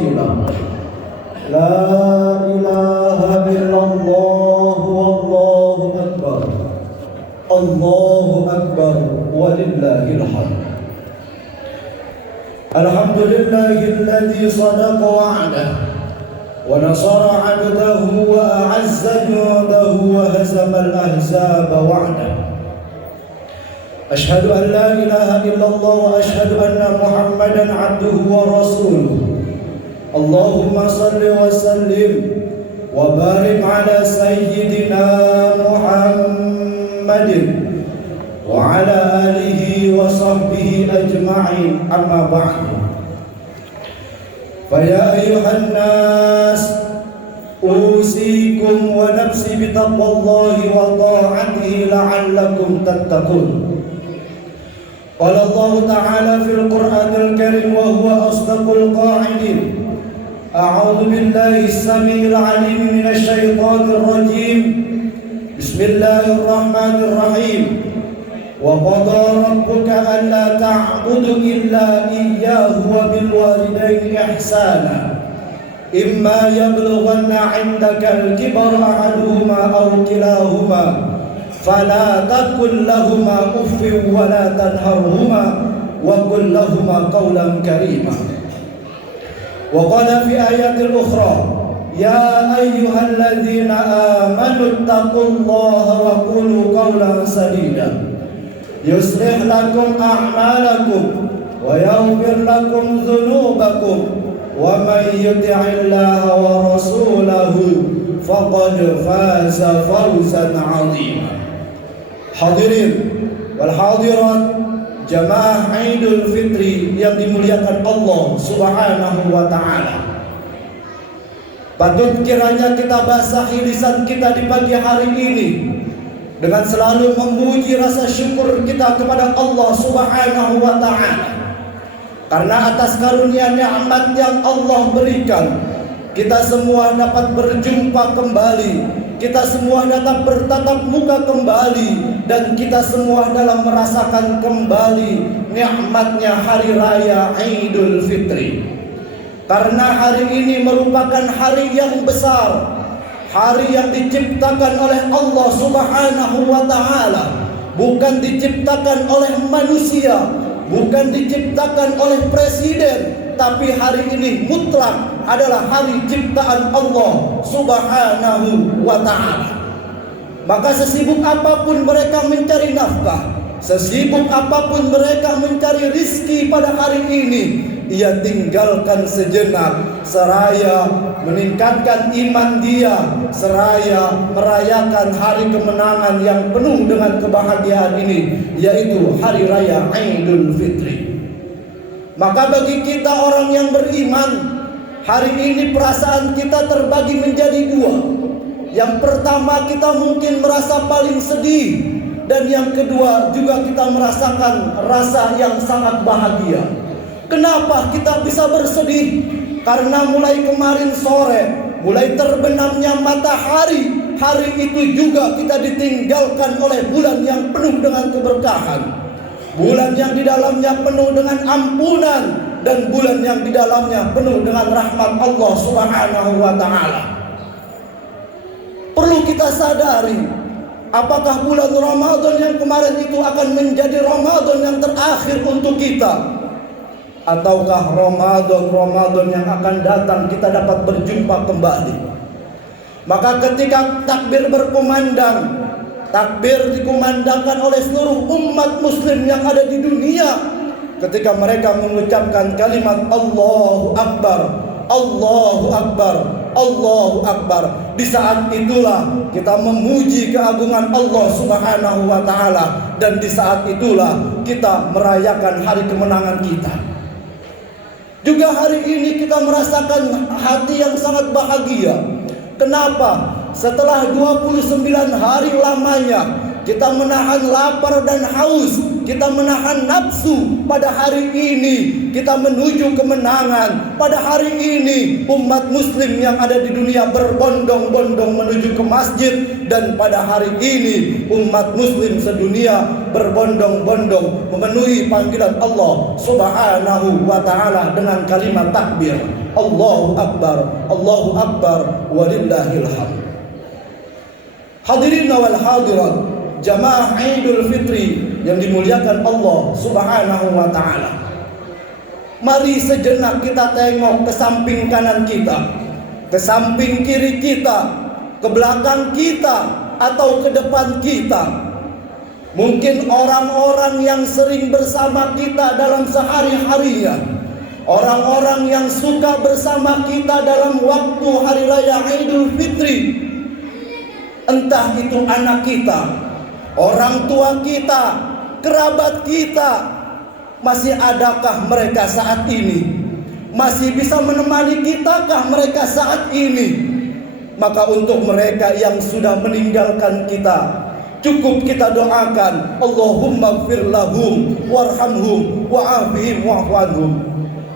وسيلة. لا إله إلا الله والله أكبر. الله أكبر ولله الحمد. الحمد لله الذي صدق وعده ونصر عبده وأعز جنده وهزم الأحزاب وحده. أشهد أن لا إله إلا الله وأشهد أن محمدا عبده ورسوله. اللهم صل وسلم وبارك على سيدنا محمد وعلى آله وصحبه أجمعين. أما بعد، فيا أيها الناس أوصيكم ونفسي بتقوى الله وطاعته لعلكم تتقون. قال الله تعالى في القرآن الكريم وهو أصدق القائلين: أعوذ بالله السميع العليم من الشيطان الرجيم. بسم الله الرحمن الرحيم. وقضى ربك ألا تعبدوا إلا إياه وبالوالدين إحسانا إما يبلغن عندك الكبر أحدهما أو كلاهما فلا تقل لهما أف ولا تنهرهما وقل لهما قولا كريما. وقال في آيات أخرى: يا أيها الذين آمنوا اتقوا الله وقولوا قولا سديدا يصلح لكم أعمالكم ويغفر لكم ذنوبكم ومن يطع الله ورسوله فقد فاز فوزا عظيما. Hadirin wal hadirat jamaah Idul Fitri yang dimuliakan Allah Subhanahu wa taala. Patut kiranya kita basahi lisan kita di pagi hari ini dengan selalu memuji rasa syukur kita kepada Allah Subhanahu wa taala. Karena atas karunia nikmat yang Allah berikan, kita semua dapat berjumpa kembali, kita semua dapat bertatap muka kembali, dan kita semua dalam merasakan kembali nikmatnya hari raya Idul Fitri. Karena hari ini merupakan hari yang besar, hari yang diciptakan oleh Allah Subhanahu wa taala, bukan diciptakan oleh manusia, bukan diciptakan oleh presiden, tapi hari ini mutlak adalah hari ciptaan Allah Subhanahu wa ta'ala. Maka sesibuk apapun mereka mencari nafkah, sesibuk apapun mereka mencari rizki pada hari ini, ia tinggalkan sejenak seraya meningkatkan iman dia, seraya merayakan hari kemenangan yang penuh dengan kebahagiaan ini, yaitu hari raya Idul Fitri. Maka bagi kita orang yang beriman, hari ini perasaan kita terbagi menjadi dua. Yang pertama, kita mungkin merasa paling sedih, dan yang kedua juga kita merasakan rasa yang sangat bahagia. Kenapa kita bisa bersedih? Karena mulai kemarin sore, mulai terbenamnya matahari, hari itu juga kita ditinggalkan oleh bulan yang penuh dengan keberkahan. Bulan yang di dalamnya penuh dengan ampunan, dan bulan yang di dalamnya penuh dengan rahmat Allah Subhanahu wa ta'ala. Perlu kita sadari, apakah bulan Ramadan yang kemarin itu akan menjadi Ramadan yang terakhir untuk kita, ataukah Ramadan yang akan datang kita dapat berjumpa kembali. Maka ketika takbir berkumandang, takbir dikumandangkan oleh seluruh umat muslim yang ada di dunia, ketika mereka mengucapkan kalimat Allahu Akbar, Allahu Akbar, Allahu Akbar, di saat itulah kita memuji keagungan Allah Subhanahu wa ta'ala, dan di saat itulah kita merayakan hari kemenangan kita. Juga hari ini kita merasakan hati yang sangat bahagia. Kenapa? Setelah 29 hari lamanya kita menahan lapar dan haus, kita menahan nafsu. Pada hari ini kita menuju kemenangan. Pada hari ini umat muslim yang ada di dunia berbondong-bondong menuju ke masjid. Dan pada hari ini umat muslim sedunia berbondong-bondong memenuhi panggilan Allah Subhanahu wa ta'ala dengan kalimat takbir. Allahu Akbar, Allahu Akbar, walillahil hamd. Hadirin wal hadirat, jamaah Idul Fitri yang dimuliakan Allah Subhanahu wa ta'ala. Mari sejenak kita tengok ke samping kanan kita, ke samping kiri kita, ke belakang kita, atau ke depan kita. Mungkin orang-orang yang sering bersama kita dalam sehari-harinya, orang-orang yang suka bersama kita dalam waktu hari raya Idul Fitri, entah itu anak kita, orang tua kita, kerabat kita, masih adakah mereka saat ini? Masih bisa menemani kitakah mereka saat ini? Maka untuk mereka yang sudah meninggalkan kita, cukup kita doakan, Allahumma gfir lahum warhamhum wa'afihim wa'fu anhum.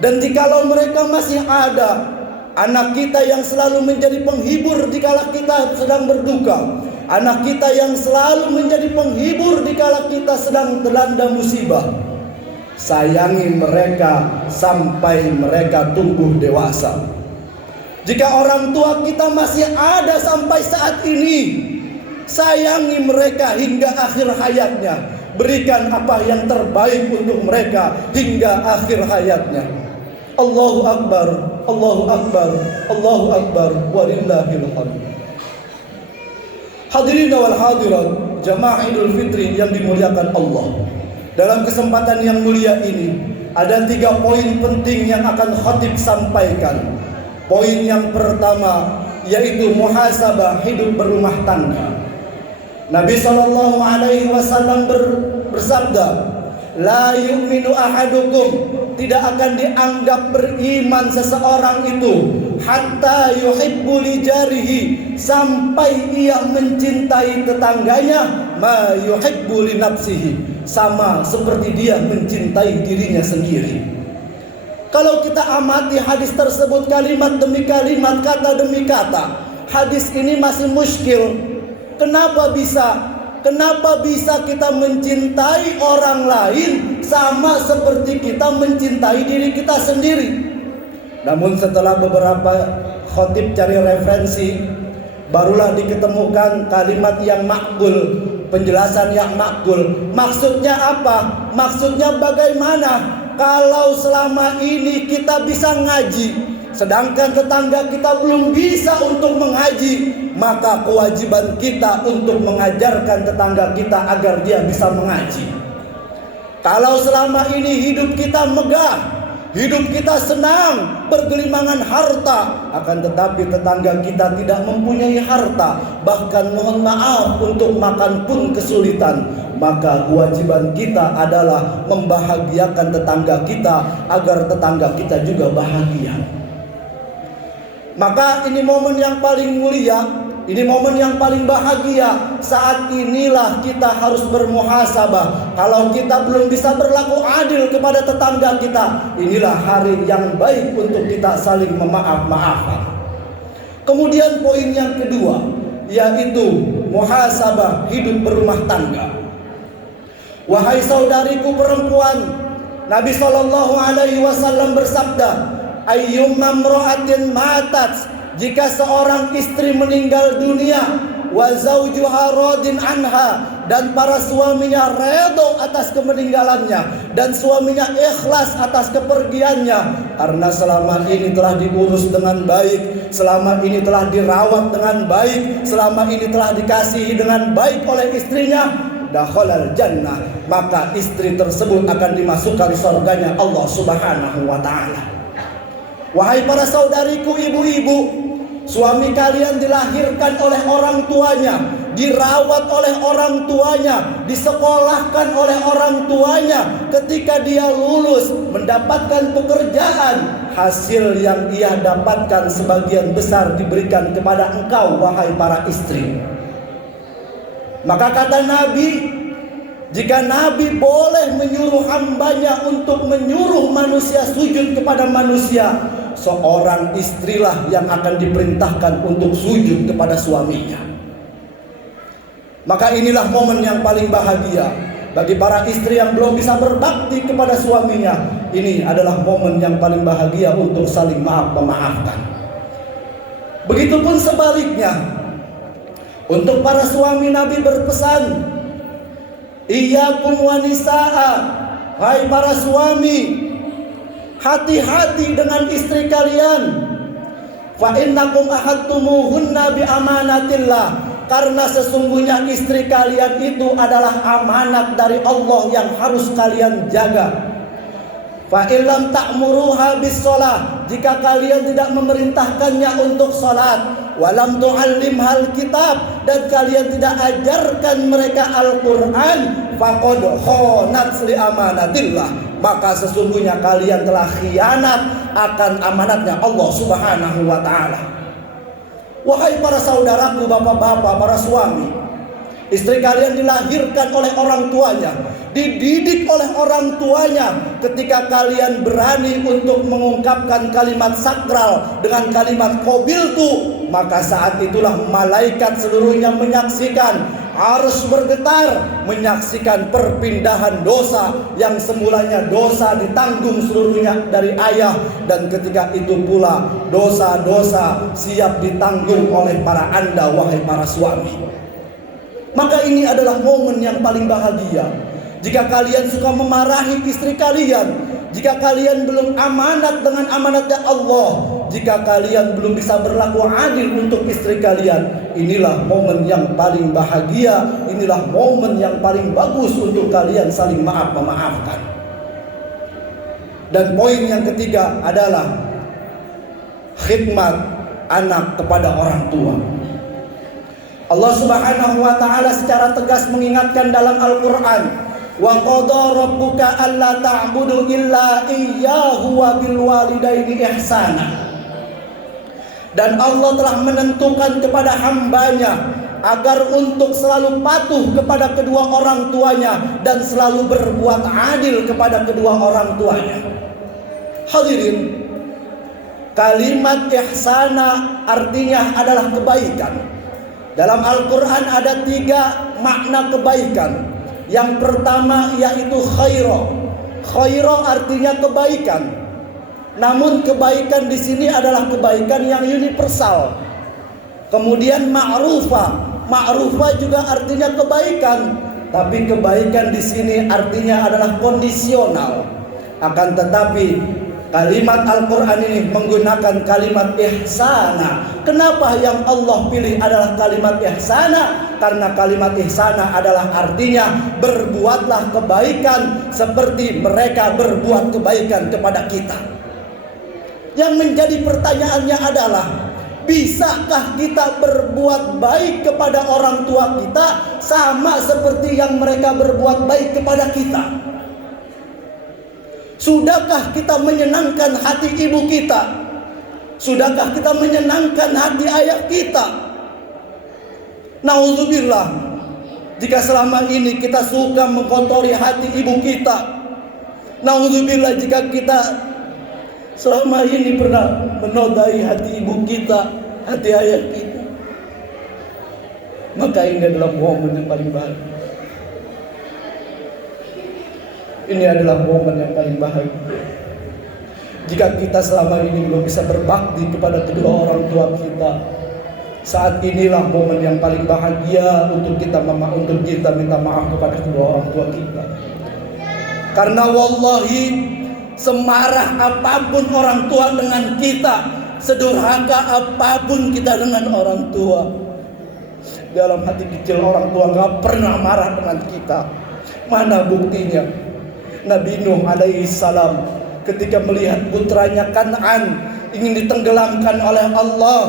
Dan jikalau mereka masih ada, anak kita yang selalu menjadi penghibur dikala kita sedang berduka, anak kita yang selalu menjadi penghibur dikala kita sedang dilanda musibah, sayangi mereka sampai mereka tumbuh dewasa. Jika orang tua kita masih ada sampai saat ini, sayangi mereka hingga akhir hayatnya. Berikan apa yang terbaik untuk mereka hingga akhir hayatnya. Allahu Akbar, Allahu Akbar, Allahu Akbar, walillahil hamd. Hadirin wal hadirat, jamaah Idul Fitri yang dimuliakan Allah. Dalam kesempatan yang mulia ini, ada 3 poin penting yang akan khatib sampaikan. Poin yang pertama yaitu muhasabah hidup berumah tangga. Nabi SAW bersabda, la yu'minu ahadukum, tidak akan dianggap beriman seseorang itu hatta yuhibbu li jarihi, sampai ia mencintai tetangganya ma yuhibbu li nafsihi, sama seperti dia mencintai dirinya sendiri. Kalau kita amati hadis tersebut kalimat demi kalimat, kata demi kata, hadis ini masih muskil. Kenapa bisa kita mencintai orang lain sama seperti kita mencintai diri kita sendiri? Namun setelah beberapa khotib cari referensi, barulah diketemukan kalimat yang makbul, penjelasan yang makbul. Maksudnya apa? Maksudnya bagaimana kalau selama ini kita bisa ngaji, sedangkan tetangga kita belum bisa untuk mengaji, maka kewajiban kita untuk mengajarkan tetangga kita agar dia bisa mengaji. Kalau selama ini hidup kita megah, hidup kita senang, bergelimangan harta, akan tetapi tetangga kita tidak mempunyai harta, bahkan mohon maaf untuk makan pun kesulitan, maka kewajiban kita adalah membahagiakan tetangga kita agar tetangga kita juga bahagia. Maka ini momen yang paling mulia, ini momen yang paling bahagia. Saat inilah kita harus bermuhasabah. Kalau kita belum bisa berlaku adil kepada tetangga kita, inilah hari yang baik untuk kita saling memaaf-maafkan. Kemudian poin yang kedua, yaitu muhasabah hidup berumah tangga. Wahai saudariku perempuan, Nabi SAW bersabda, ayyumma imra'atin matat, jika seorang istri meninggal dunia, wa zawjuha radin anha, dan para suaminya redha atas kemeninggalannya, dan suaminya ikhlas atas kepergiannya, karena selama ini telah diurus dengan baik, selama ini telah dirawat dengan baik, selama ini telah dikasihi dengan baik oleh istrinya, dakhalal jannah, maka istri tersebut akan dimasukkan surganya Allah Subhanahu wa ta'ala. Wahai para saudariku ibu-ibu, suami kalian dilahirkan oleh orang tuanya, dirawat oleh orang tuanya, disekolahkan oleh orang tuanya. Ketika dia lulus mendapatkan pekerjaan, hasil yang ia dapatkan sebagian besar diberikan kepada engkau, wahai para istri. Maka kata Nabi, Jika Nabi boleh menyuruh hambanya untuk menyuruh manusia sujud kepada manusia, seorang istrilah yang akan diperintahkan untuk sujud kepada suaminya. Maka inilah momen yang paling bahagia bagi para istri yang belum bisa berbakti kepada suaminya. Ini adalah momen yang paling bahagia untuk saling memaafkan. Begitupun sebaliknya, untuk para suami Nabi berpesan, iyyakum wa nisaa, hai para suami, hati-hati dengan istri kalian. Fa innakum ahadtumuhunna bi amanatillah, karena sesungguhnya istri kalian itu adalah amanat dari Allah yang harus kalian jaga. Fa illam ta'muruha bis shalah, jika kalian tidak memerintahkannya untuk salat, walam tu'allimhal kitab, dan kalian tidak ajarkan mereka Al-Quran, faqad khonat li amanatillah, maka sesungguhnya kalian telah khianat akan amanatnya Allah Subhanahu wa ta'ala. Wahai para saudaraku, bapak-bapak, para suami, istri kalian dilahirkan oleh orang tuanya, dididik oleh orang tuanya. Ketika kalian berani untuk mengungkapkan kalimat sakral dengan kalimat qabiltu, maka saat itulah malaikat seluruhnya menyaksikan, harus bergetar menyaksikan perpindahan dosa yang semulanya dosa ditanggung seluruhnya dari ayah, dan ketika itu pula dosa-dosa siap ditanggung oleh para anda, wahai para suami. Maka ini adalah momen yang paling bahagia. Jika kalian suka memarahi istri kalian, jika kalian belum amanat dengan amanatnya Allah, jika kalian belum bisa berlaku adil untuk istri kalian, inilah momen yang paling bahagia, inilah momen yang paling bagus untuk kalian saling memaafkan. Dan poin yang ketiga adalah khidmat anak kepada orang tua. Allah Subhanahu wa ta'ala secara tegas mengingatkan dalam Al-Quran, wa qada rabbuka alla ta'budu illa iyyahu wa bil walidaini ihsana. Dan Allah telah menentukan kepada hambanya agar untuk selalu patuh kepada kedua orang tuanya dan selalu berbuat adil kepada kedua orang tuanya. Hadirin, kalimat ihsana artinya adalah kebaikan. Dalam Al-Quran ada 3 makna kebaikan. Yang pertama yaitu khaira. Khaira artinya kebaikan. Namun kebaikan di sini adalah kebaikan yang universal. Kemudian ma'rufa. Ma'rufa juga artinya kebaikan, tapi kebaikan di sini artinya adalah kondisional. Akan tetapi kalimat Al-Quran ini menggunakan kalimat ihsana. Kenapa yang Allah pilih adalah kalimat ihsana? Karena kalimat ihsana adalah artinya berbuatlah kebaikan seperti mereka berbuat kebaikan kepada kita. Yang menjadi pertanyaannya adalah, bisakah kita berbuat baik kepada orang tua kita sama seperti yang mereka berbuat baik kepada kita? Sudahkah kita menyenangkan hati ibu kita? Sudahkah kita menyenangkan hati ayah kita? Nauzubillah, jika selama ini kita suka mengotori hati ibu kita. Nauzubillah, jika kita selama ini pernah menodai hati ibu kita, hati ayah kita. Maka ini adalah momen yang paling bahagia. Ini adalah momen yang paling bahagia. Jika kita selama ini belum bisa berbakti kepada kedua orang tua kita, saat inilah momen yang paling bahagia untuk kita minta maaf kepada kedua orang tua kita. Karena wallahi, semarah apapun orang tua dengan kita, sedurhaka apapun kita dengan orang tua, dalam hati kecil orang tua gak pernah marah dengan kita. Mana buktinya? Nabi Nuh alaihi salam ketika melihat putranya Kan'an ingin ditenggelamkan oleh Allah,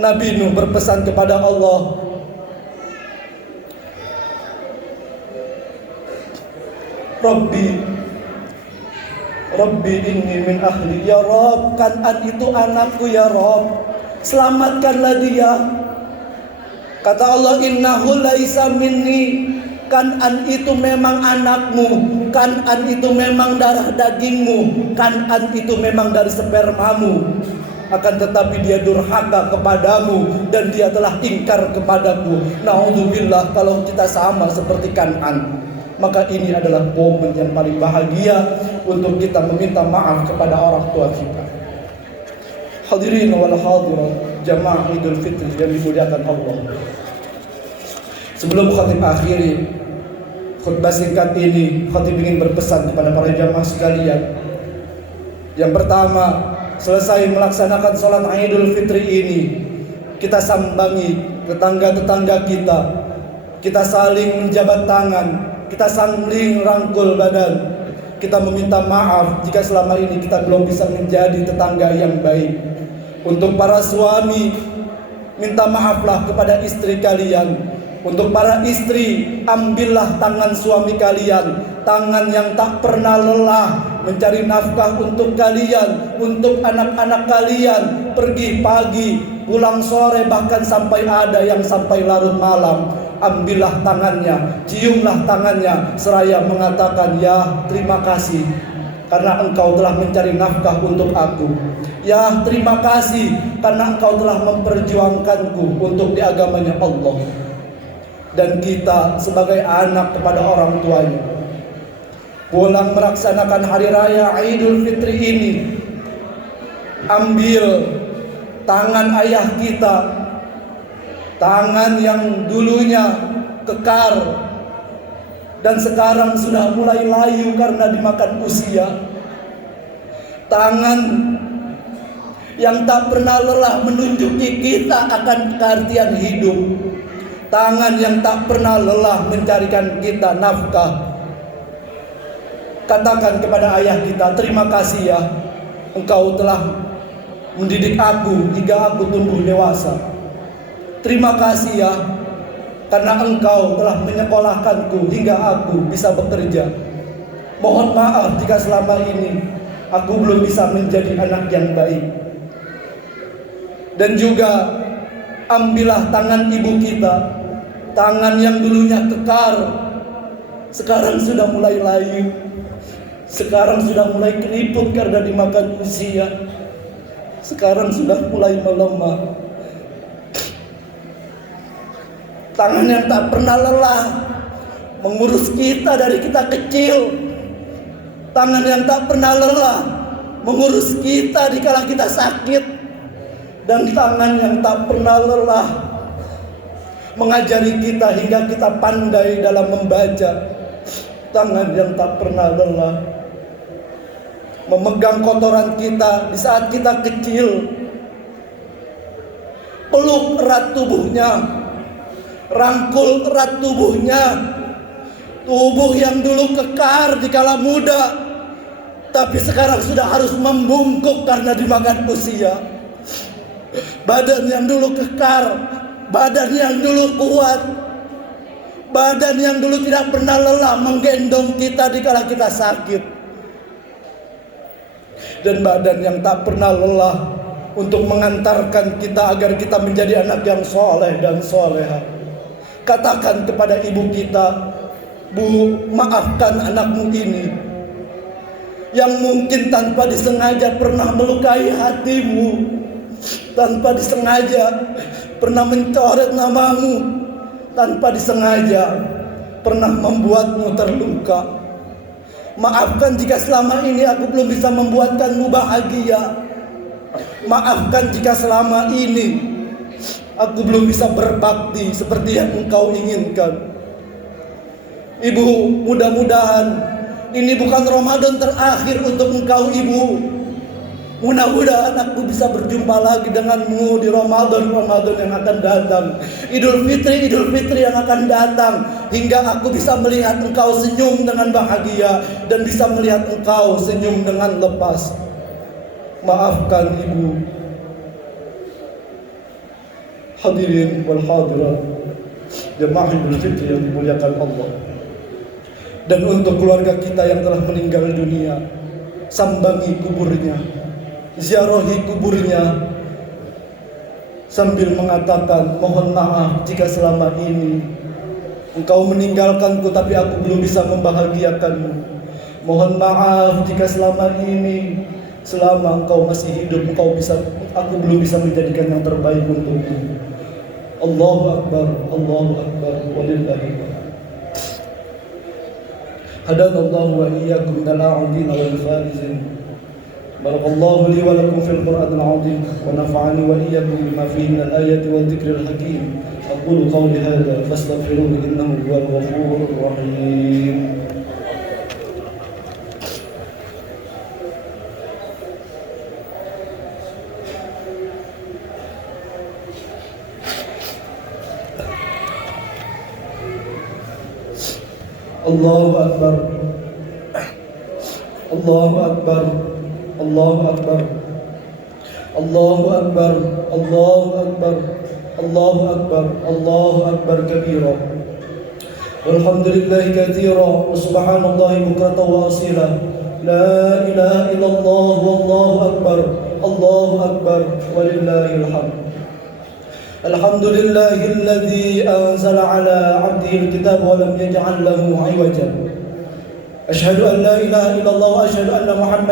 Nabi Nuh berpesan kepada Allah, Rabbi inni min ahli. Ya Rabb, Kan'an itu anakku ya Rabb, selamatkanlah dia. Kata Allah, innahu laisa minni. Kan'an itu memang anakmu, Kan'an itu memang darah dagingmu, Kan'an itu memang dari spermamu. Akan tetapi dia durhaka kepadamu dan dia telah ingkar kepadaku. Naudzubillah, kalau kita sama seperti Kan'an, maka ini adalah momen yang paling bahagia untuk kita meminta maaf kepada orang tua kita. Hadirin wal hadirat jamaah Idul Fitri yang dimuliakan Allah. Sebelum khatib akhiri khutbah singkat ini, khatib ingin berpesan kepada para jamaah sekalian. Yang pertama, selesai melaksanakan sholat Idul Fitri ini, kita sambangi tetangga-tetangga kita. Kita saling menjabat tangan, kita saling rangkul badan. Kita meminta maaf jika selama ini kita belum bisa menjadi tetangga yang baik. Untuk para suami, minta maaflah kepada istri kalian. Untuk para istri, ambillah tangan suami kalian, tangan yang tak pernah lelah mencari nafkah untuk kalian, untuk anak-anak kalian, pergi pagi, pulang sore, bahkan sampai ada yang sampai larut malam. Ambillah tangannya, ciumlah tangannya, seraya mengatakan, ya terima kasih karena engkau telah mencari nafkah untuk aku. Ya terima kasih karena engkau telah memperjuangkanku untuk di agamanya Allah. Dan kita sebagai anak kepada orang tuanya, pulang melaksanakan hari raya Idul Fitri ini, ambil tangan ayah kita, tangan yang dulunya kekar dan sekarang sudah mulai layu karena dimakan usia, tangan yang tak pernah lelah menunjuki kita akan keartian hidup, tangan yang tak pernah lelah mencarikan kita nafkah. Katakan kepada ayah kita, terima kasih ya, engkau telah mendidik aku hingga aku tumbuh dewasa. Terima kasih ya, karena engkau telah menyekolahkanku hingga aku bisa bekerja. Mohon maaf jika selama ini aku belum bisa menjadi anak yang baik. Dan juga ambillah tangan ibu kita, tangan yang dulunya kekar, sekarang sudah mulai layu, sekarang sudah mulai keriput karena dimakan usia, sekarang sudah mulai melemah. Tangan yang tak pernah lelah mengurus kita dari kita kecil, tangan yang tak pernah lelah mengurus kita dikala kita sakit, dan tangan yang tak pernah lelah mengajari kita hingga kita pandai dalam membaca. Tangan yang tak pernah lelah memegang kotoran kita di saat kita kecil, peluk erat tubuhnya, rangkul erat tubuhnya. Tubuh yang dulu kekar dikala muda, tapi sekarang sudah harus membungkuk karena dimakan usia. Badan yang dulu kekar, badan yang dulu kuat, badan yang dulu tidak pernah lelah menggendong kita dikala kita sakit, dan badan yang tak pernah lelah untuk mengantarkan kita agar kita menjadi anak yang soleh dan soleha. Katakan kepada ibu kita, Bu, maafkan anakmu ini yang mungkin tanpa disengaja pernah melukai hatimu, tanpa disengaja pernah mencoret namamu, tanpa disengaja pernah membuatmu terluka. Maafkan jika selama ini aku belum bisa membuatkanmu bahagia. Maafkan jika selama ini aku belum bisa berbakti seperti yang engkau inginkan. Ibu, mudah-mudahan ini bukan Ramadan terakhir untuk engkau, Ibu. Mudah-mudahan aku bisa berjumpa lagi denganmu di Ramadan-Ramadan yang akan datang, Idul Fitri yang akan datang, hingga aku bisa melihat engkau senyum dengan bahagia dan bisa melihat engkau senyum dengan lepas. Maafkan Ibu. Hadirin wal hadirat jemaah Idul Fitri yang dimuliakan Allah. Dan untuk keluarga kita yang telah meninggal dunia, sambangi kuburnya, ziarahi kuburnya, sambil mengatakan, mohon maaf jika selama ini engkau meninggalkanku tapi aku belum bisa membahagiakanmu. Mohon maaf jika selama ini, selama engkau masih hidup, aku belum bisa menjadikan yang terbaik untukmu. Allahu Akbar, Allahu Akbar, walillahi. Hadanallahu wa iyyakum minal a'udin wal faizin. Barakallahu li wa lakum fil Qur'anil 'azim wa nafa'ani wa iyyakum bima fihi minal ayati wal dzikril hakim. Aqulu qawli hadza fastaghfiruhu innahu huwal ghafurur rahim. Allahu Akbar, Allahu Akbar, Allahu Akbar, Allahu Akbar, Allahu Akbar, Allahu Akbar, Allahu Akbar kabira. Walhamdulillahi katsira wa subhanallahi bukratan wa asila. La ilaha illallah wallahu akbar, Allahu akbar, walillahil hamd. Alhamdulillahilladzi anzala ala 'abdihi al-kitaba wa lam yaj'al lahu 'iwaja. Asyhadu an la ilaha illallah wa asyhadu anna Muhammad